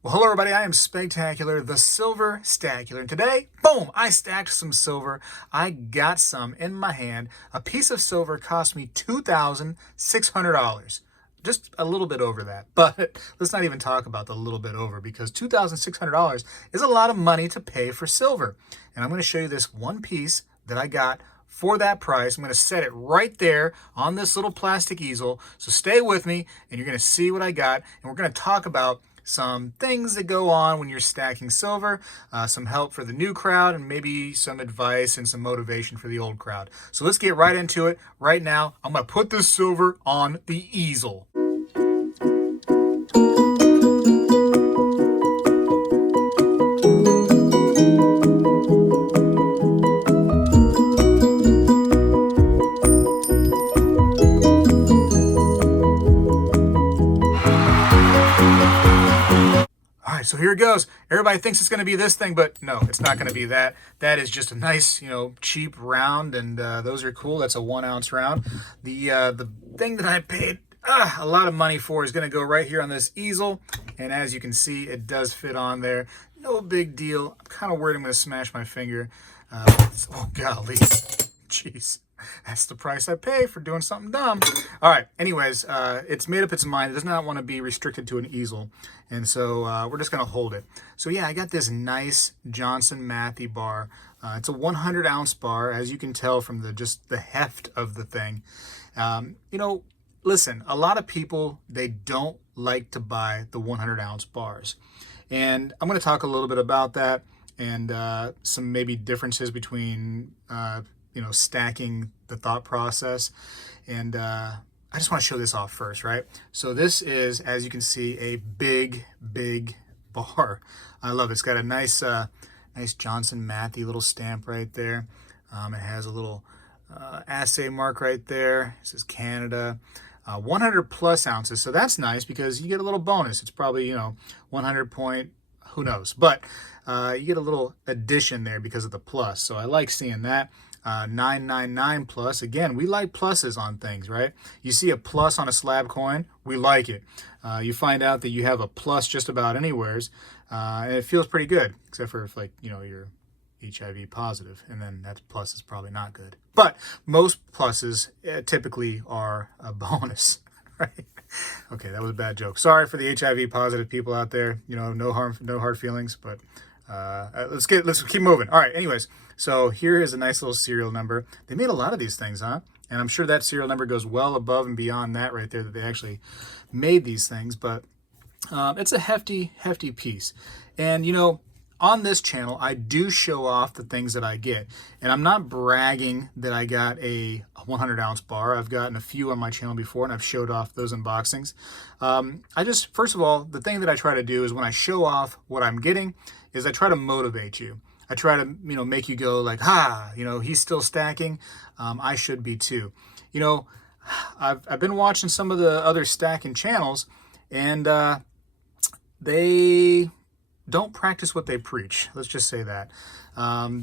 Well, hello everybody, I am Spegtacular, the Silver Stacular, and today, boom, I stacked some silver. I got some in my hand. A piece of silver cost me $2,600. Just a little bit over that, but let's not even talk about the little bit over because $2,600 is a lot of money to pay for silver. And I'm going to show you this one piece that I got for that price. I'm going to set it right there on this little plastic easel. So stay with me and you're going to see what I got. And we're going to talk about some things that go on when you're stacking silver, some help for the new crowd, and maybe some advice and some motivation for the old crowd. So let's get right into it. Right now, I'm going to put this silver on the easel. All right, so here it goes. Everybody thinks it's going to be this thing, but no, it's not going to be that. That is just a nice, cheap round, and those are cool. That's a 1 ounce round. The thing that I paid a lot of money for is going to go right here on this easel, and as you can see, it does fit on there. No big deal. I'm kind of worried I'm going to smash my finger. Oh, golly. Jeez. That's the price I pay for doing something dumb. All right. Anyways, it's made up its mind. It does not want to be restricted to an easel. And so we're just going to hold it. So yeah, I got this nice Johnson Matthey bar. It's a 100 ounce bar, as you can tell from just the heft of the thing. Listen, a lot of people, they don't like to buy the 100 ounce bars. And I'm going to talk a little bit about that and some maybe differences between stacking the thought process. And I just want to show this off first, right? So this is, as you can see, a big bar. I love it. It's got a nice Johnson Matthey little stamp right there. It has a little assay mark right there. It says Canada. 100 plus ounces. So that's nice because you get a little bonus. It's probably, 100 point, who knows? But you get a little addition there because of the plus. So I like seeing that. 999 plus. Again, we like pluses on things, right? You see a plus on a slab coin, we like it. You find out that you have a plus just about anywheres, and it feels pretty good, except for if, you're HIV positive, and then that plus is probably not good. But most pluses typically are a bonus, right? Okay, that was a bad joke. Sorry for the HIV positive people out there. No harm, no hard feelings, but let's keep moving. All right, anyways, so here is a nice little serial number. They made a lot of these things, huh? And I'm sure that serial number goes well above and beyond that right there, that they actually made these things. But it's a hefty piece. And, on this channel, I do show off the things that I get. And I'm not bragging that I got a 100 ounce bar. I've gotten a few on my channel before, and I've showed off those unboxings. First of all, the thing that I try to do is when I show off what I'm getting, is I try to motivate you. I try to, make you go like, he's still stacking. I should be too. I've been watching some of the other stacking channels, and they don't practice what they preach. Let's just say that.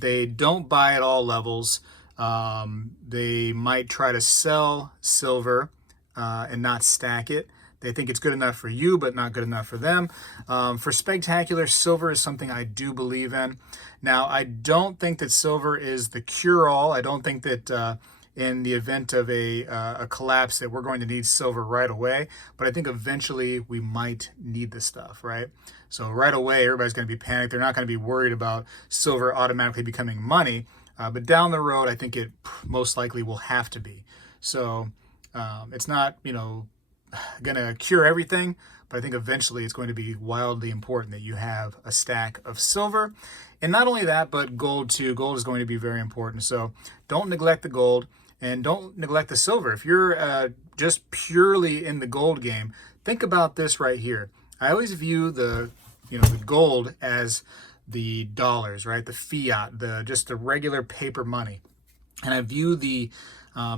They don't buy at all levels. They might try to sell silver and not stack it. They think it's good enough for you, but not good enough for them. For Spegtacular, silver is something I do believe in. Now, I don't think that silver is the cure-all. I don't think that in the event of a collapse that we're going to need silver right away. But I think eventually we might need this stuff, right? So right away, everybody's going to be panicked. They're not going to be worried about silver automatically becoming money. But down the road, I think it most likely will have to be. So it's not, going to cure everything, but I think eventually it's going to be wildly important that you have a stack of silver. And not only that, but gold too. Gold is going to be very important. So don't neglect the gold and don't neglect the silver. If you're just purely in the gold game, think about this right here. I always view the gold as the dollars, right? The fiat, just the regular paper money. And I view the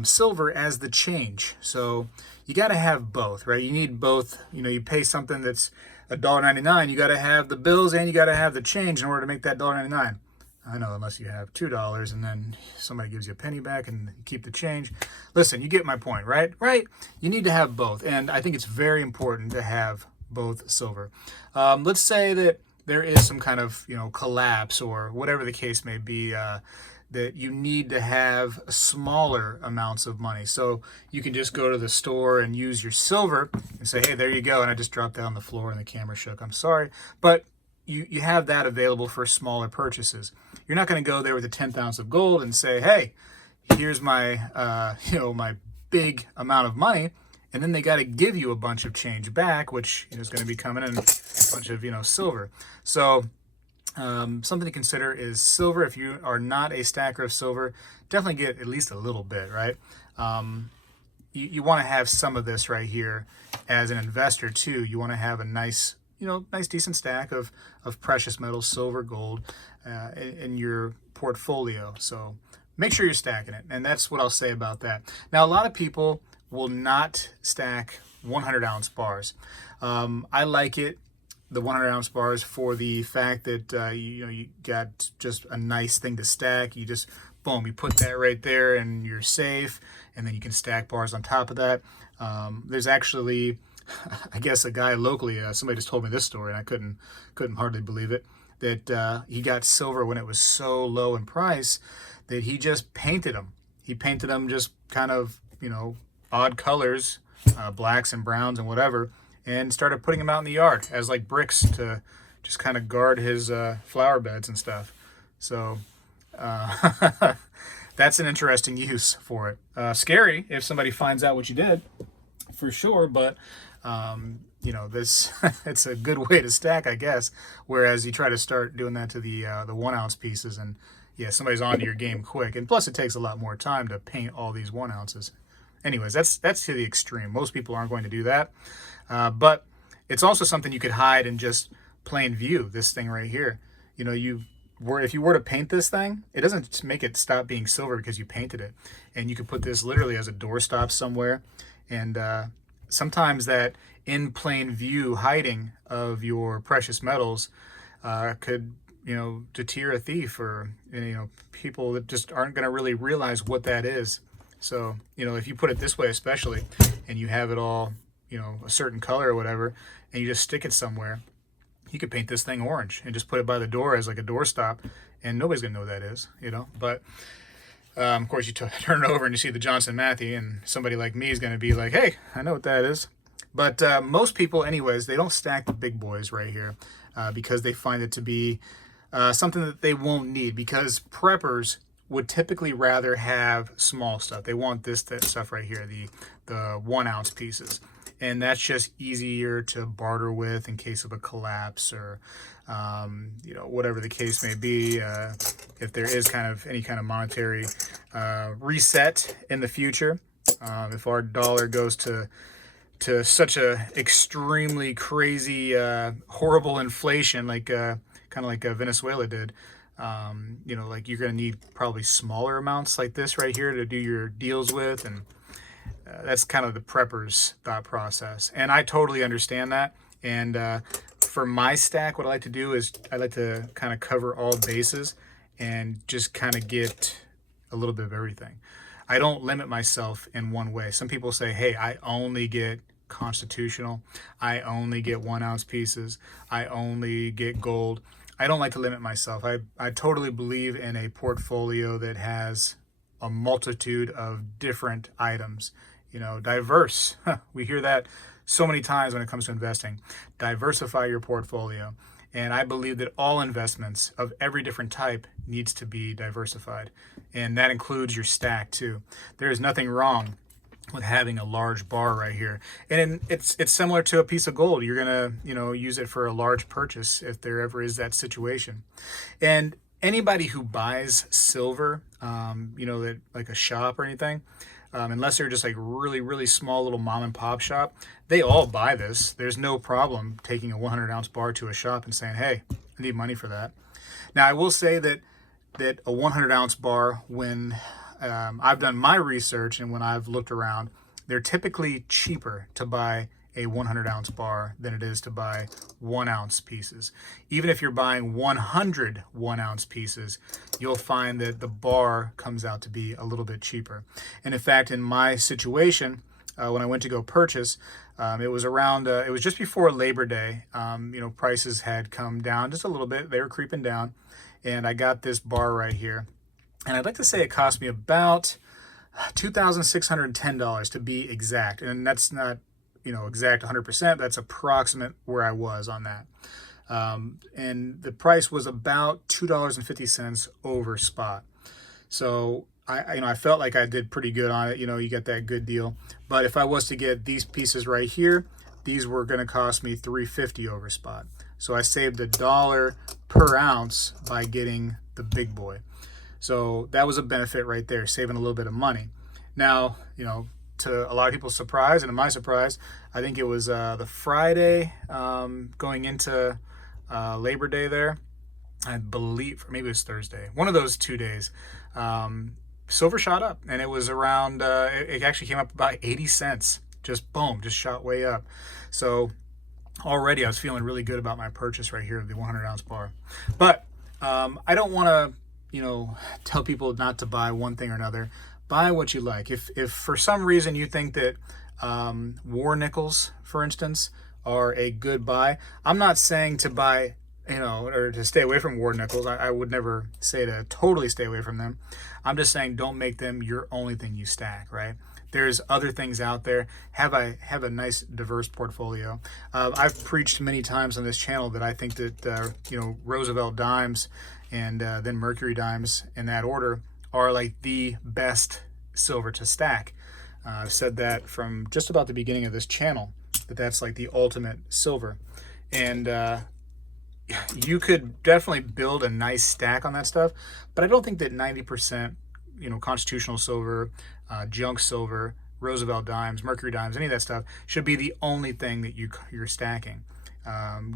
silver as the change. So you got to have both, right? You need both. You pay something that's $1.99. You got to have the bills and you got to have the change in order to make that $1.99. I know, unless you have $2 and then somebody gives you a penny back and you keep the change. Listen, you get my point, right? Right? You need to have both. And I think it's very important to have both silver. Let's say that there is some kind of, collapse or whatever the case may be, that you need to have smaller amounts of money. So you can just go to the store and use your silver and say, hey, there you go. And I just dropped that on the floor and the camera shook. I'm sorry. But you have that available for smaller purchases. You're not going to go there with a 10th ounce of gold and say, hey, here's my, my big amount of money. And then they got to give you a bunch of change back, which is going to be coming in a bunch of, silver. So something to consider is silver. If you are not a stacker of silver, definitely get at least a little bit, right? You want to have some of this right here as an investor too. You want to have a nice, nice decent stack of precious metals, silver, gold, in your portfolio. So make sure you're stacking it. And that's what I'll say about that. Now, a lot of people will not stack 100-ounce bars. I like it, the 100-ounce bars, for the fact that you got just a nice thing to stack. You just boom, you put that right there and you're safe, and then you can stack bars on top of that. There's actually, I guess, a guy locally. Somebody just told me this story, and I couldn't hardly believe it. That he got silver when it was so low in price that he just painted them. He painted them just kind of odd colors, blacks and browns and whatever, and started putting them out in the yard as like bricks to just kind of guard his flower beds and stuff. So that's an interesting use for it. Scary if somebody finds out what you did, for sure, but this it's a good way to stack, I guess. Whereas you try to start doing that to the 1-ounce pieces, and yeah, somebody's onto your game quick. And plus, it takes a lot more time to paint all these 1 ounces. Anyways, that's to the extreme. Most people aren't going to do that, but it's also something you could hide in just plain view. This thing right here, if you were to paint this thing, it doesn't make it stop being silver because you painted it. And you could put this literally as a doorstop somewhere. And sometimes that in plain view hiding of your precious metals could, deter a thief, or, people that just aren't going to really realize what that is. So, if you put it this way, especially, and you have it all, a certain color or whatever, and you just stick it somewhere, you could paint this thing orange and just put it by the door as like a doorstop, and nobody's gonna know what that is, But of course, you turn it over and you see the Johnson Matthey, and somebody like me is gonna be like, "Hey, I know what that is." But most people, anyways, they don't stack the big boys right here because they find it to be something that they won't need. Because preppers would typically rather have small stuff. They want this stuff right here, the 1-ounce pieces. And that's just easier to barter with in case of a collapse, or, whatever the case may be. If there is any kind of monetary reset in the future, if our dollar goes to such a extremely crazy, horrible inflation, like kind of like Venezuela did, like you're going to need probably smaller amounts like this right here to do your deals with. And that's kind of the prepper's thought process. And I totally understand that. And for my stack, what I like to do is I like to kind of cover all bases and just kind of get a little bit of everything. I don't limit myself in one way. Some people say, hey, I only get constitutional. I only get 1-ounce pieces. I only get gold. I don't like to limit myself. I totally believe in a portfolio that has a multitude of different items. Diverse. We hear that so many times when it comes to investing. Diversify your portfolio. And I believe that all investments of every different type needs to be diversified. And that includes your stack too. There is nothing wrong with having a large bar right here. And it's similar to a piece of gold. You're going to, use it for a large purchase if there ever is that situation. And anybody who buys silver, that like a shop or anything, unless they're just like really, really small little mom and pop shop, they all buy this. There's no problem taking a 100-ounce bar to a shop and saying, hey, I need money for that. Now, I will say that a 100-ounce bar, when I've done my research and when I've looked around, they're typically cheaper to buy a 100-ounce bar than it is to buy 1-ounce pieces. Even if you're buying 100 1-ounce pieces, you'll find that the bar comes out to be a little bit cheaper. And in fact, in my situation, when I went to go purchase. It was around, it was just before Labor Day. Prices had come down just a little bit. They were creeping down. And I got this bar right here. And I'd like to say it cost me about $2,610 to be exact. And that's not, exact 100%. That's approximate where I was on that. And the price was about $2.50 over spot. So I felt like I did pretty good on it. You get that good deal. But if I was to get these pieces right here, these were going to cost me $3.50 over spot. So I saved $1 per ounce by getting the big boy. So that was a benefit right there, saving a little bit of money. Now, to a lot of people's surprise and to my surprise, I think it was the Friday going into Labor Day there. I believe, or maybe it was Thursday, one of those 2 days. Silver shot up, and it was around, it actually came up about 80 cents. Just boom, just shot way up. So already I was feeling really good about my purchase right here of the 100-ounce bar. But I don't want to, tell people not to buy one thing or another. Buy what you like. If for some reason you think that war nickels, for instance, are a good buy, I'm not saying to buy, or to stay away from war nickels. I would never say to totally stay away from them. I'm just saying don't make them your only thing you stack, right? There's other things out there. Have a nice diverse portfolio. I've preached many times on this channel that I think that Roosevelt dimes and then Mercury dimes in that order are like the best silver to stack. I've said that from just about the beginning of this channel, that's like the ultimate silver. And you could definitely build a nice stack on that stuff, but I don't think that 90%, constitutional silver, junk silver, Roosevelt dimes, Mercury dimes, any of that stuff should be the only thing that you're stacking.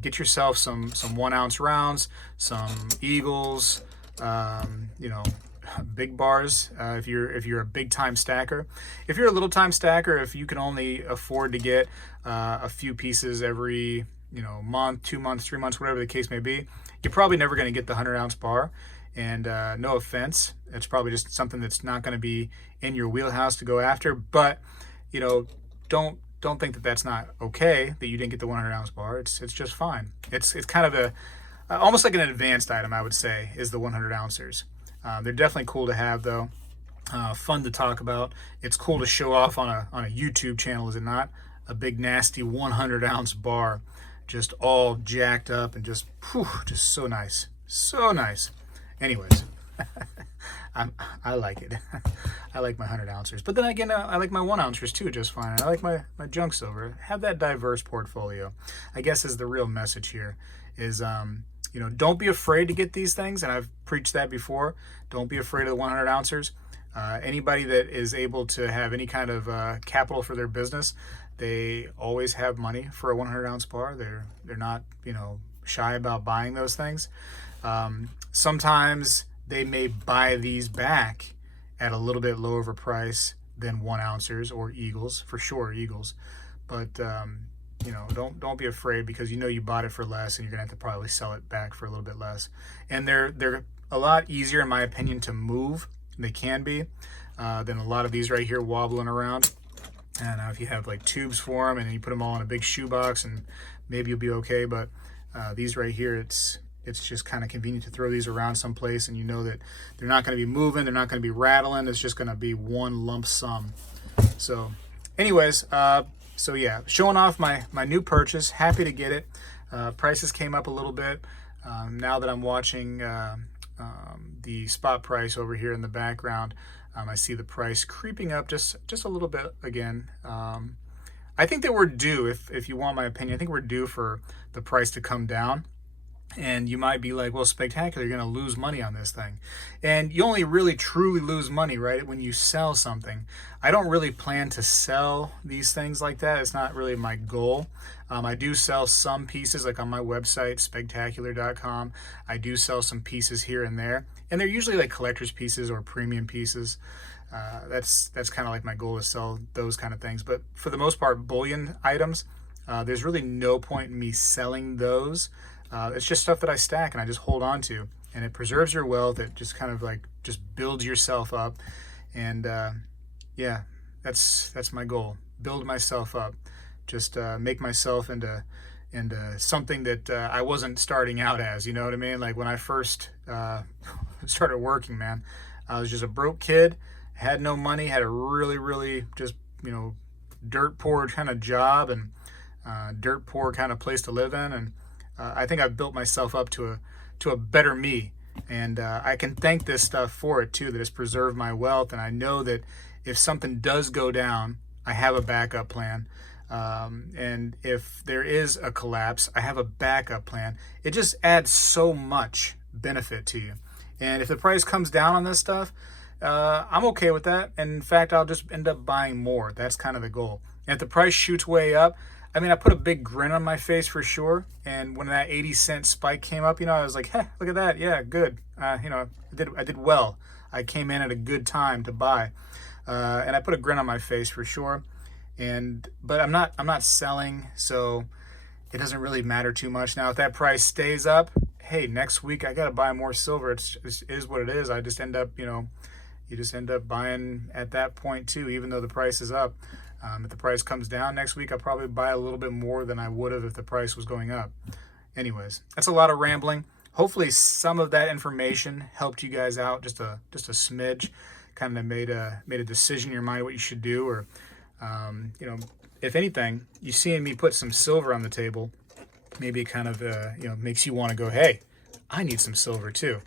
Get yourself some 1 ounce rounds, some Eagles, big bars. If you're a big time stacker, if you're a little time stacker, if you can only afford to get a few pieces every month, 2 months, 3 months, whatever the case may be, you're probably never going to get the 100-ounce bar. And no offense, it's probably just something that's not going to be in your wheelhouse to go after. But don't think that that's not okay that you didn't get the 100-ounce bar. It's just fine. It's kind of almost like an advanced item, I would say, is the 100 ouncers. They're definitely cool to have, though. Fun to talk about. It's cool to show off on a YouTube channel, is it not? A big nasty 100-ounce bar, just all jacked up and just so nice, so nice. Anyways, I like it. I like my 100 ouncers, but then again, I like my 1 ouncers too, just fine. I like my junk silver. Have that diverse portfolio, I guess, is the real message here. Is don't be afraid to get these things, and I've preached that before. Don't be afraid of the 100 ouncers. Anybody that is able to have any kind of capital for their business, they always have money for a 100-ounce bar. They're not shy about buying those things. Sometimes they may buy these back at a little bit lower of a price than 1 ouncers or Eagles, for sure Eagles. But don't be afraid, because you bought it for less and you're gonna have to probably sell it back for a little bit less. And they're a lot easier, in my opinion, to move. They can be than a lot of these right here wobbling around. And if you have like tubes for them and you put them all in a big shoebox, and maybe you'll be okay. But these right here, it's just kind of convenient to throw these around someplace, and that they're not going to be moving, they're not going to be rattling. It's just going to be one lump sum. So anyways, so yeah, showing off my new purchase. Happy to get it. Prices came up a little bit. Now that I'm watching the spot price over here in the background, I see the price creeping up just a little bit again. I think that we're due, if you want my opinion, I think we're due for the price to come down. And you might be like, well, Spegtacular, you're going to lose money on this thing. And you only really truly lose money, right, when you sell something. I don't really plan to sell these things like that. It's not really my goal. I do sell some pieces, like on my website, spegtacular.com. I do sell some pieces here and there. And they're usually like collector's pieces or premium pieces. That's kind of like my goal, to sell those kind of things. But for the most part, bullion items, there's really no point in me selling those. It's just stuff that I stack and I just hold on to, and it preserves your wealth. It just kind of like just builds yourself up. And yeah, that's my goal. build myself up, just make myself into something that I wasn't starting out as. You know what I mean? Like when I first started working, man, I was just a broke kid, had no money, had a really just dirt poor kind of job and dirt poor kind of place to live in, and I think I've built myself up to a better me, and I can thank this stuff for it too. That it's preserved my wealth, and I know that if something does go down, I have a backup plan. And if there is a collapse, I have a backup plan. It just adds so much benefit to you. And if the price comes down on this stuff, I'm okay with that. And in fact, I'll just end up buying more. That's kind of the goal. And if the price shoots way up, I mean, I put a big grin on my face for sure. And when that 80-cent spike came up, I was like, hey, look at that. Yeah, good. I did well. I came in at a good time to buy. And I put a grin on my face for sure. But I'm not selling, so it doesn't really matter too much. Now, if that price stays up, hey, next week I got to buy more silver. It is what it is. I just end up, you just end up buying at that point too, even though the price is up. If the price comes down next week, I'll probably buy a little bit more than I would have if the price was going up. Anyways, that's a lot of rambling. Hopefully some of that information helped you guys out, just a smidge, kind of made a decision in your mind what you should do, or if anything, you seeing me put some silver on the table, maybe it kind of makes you want to go, hey, I need some silver too.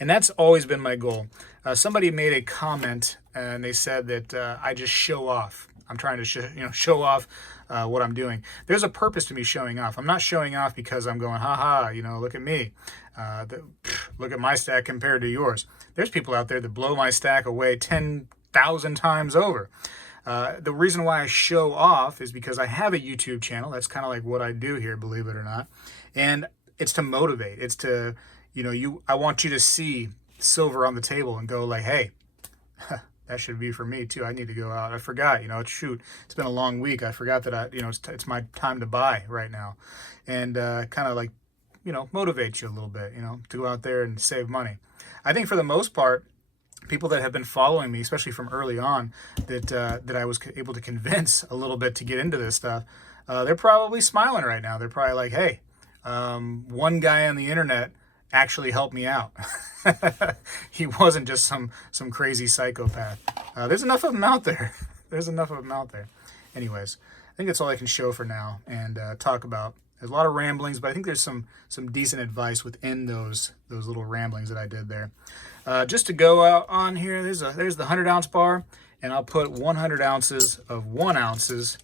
And that's always been my goal. Somebody made a comment and they said that I just show off. I'm trying to show off what I'm doing. There's a purpose to me showing off. I'm not showing off because I'm going, haha, look at me. Look at my stack compared to yours. There's people out there that blow my stack away 10,000 times over. The reason why I show off is because I have a YouTube channel. That's kind of like what I do here, believe it or not. And it's to motivate. It's to, I want you to see silver on the table and go like, hey, that should be for me too. I need to go out. I forgot, it's been a long week. I forgot that it's my time to buy right now. And kind of like, motivate you a little bit, to go out there and save money. I think for the most part, people that have been following me, especially from early on, that I was able to convince a little bit to get into this stuff, they're probably smiling right now. They're probably like, hey, one guy on the internet actually helped me out. He wasn't just some crazy psychopath. There's enough of them out there. There's enough of them out there. Anyways, I think that's all I can show for now and talk about. There's a lot of ramblings, but I think there's some decent advice within those little ramblings that I did there. Just to go out on here, there's the 100-ounce bar, and I'll put 100 ounces of 1 ounces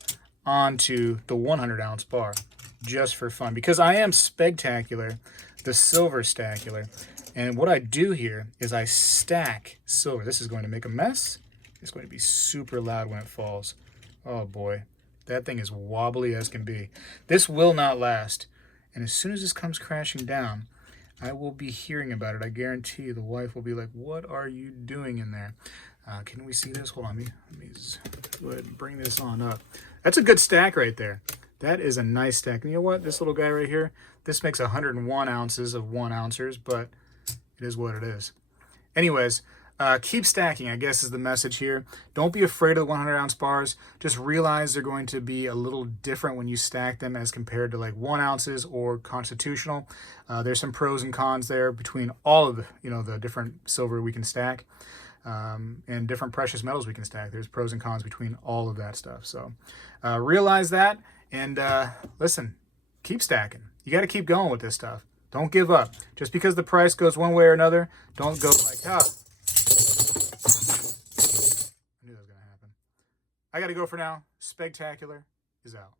onto the 100-ounce bar just for fun, because I am Spegtacular, the silver stacular. And what I do here is I stack silver. This is going to make a mess. It's going to be super loud when it falls. Oh boy, that thing is wobbly as can be. This will not last. And as soon as this comes crashing down, I will be hearing about it. I guarantee you the wife will be like, what are you doing in there? Can we see this? Hold on, let me just go ahead and bring this on up. That's a good stack right there. That is a nice stack. And you know what? This little guy right here, this makes 101 ounces of 1 ounces, but it is what it is. Anyways, keep stacking, I guess, is the message here. Don't be afraid of the 100-ounce bars. Just realize they're going to be a little different when you stack them as compared to like 1 ounces or constitutional. There's some pros and cons there between all of the different silver we can stack and different precious metals we can stack. There's pros and cons between all of that stuff. So realize that and listen, keep stacking. You got to keep going with this stuff. Don't give up. Just because the price goes one way or another, don't go like, I knew that was going to happen. I got to go for now. Spegtacular is out.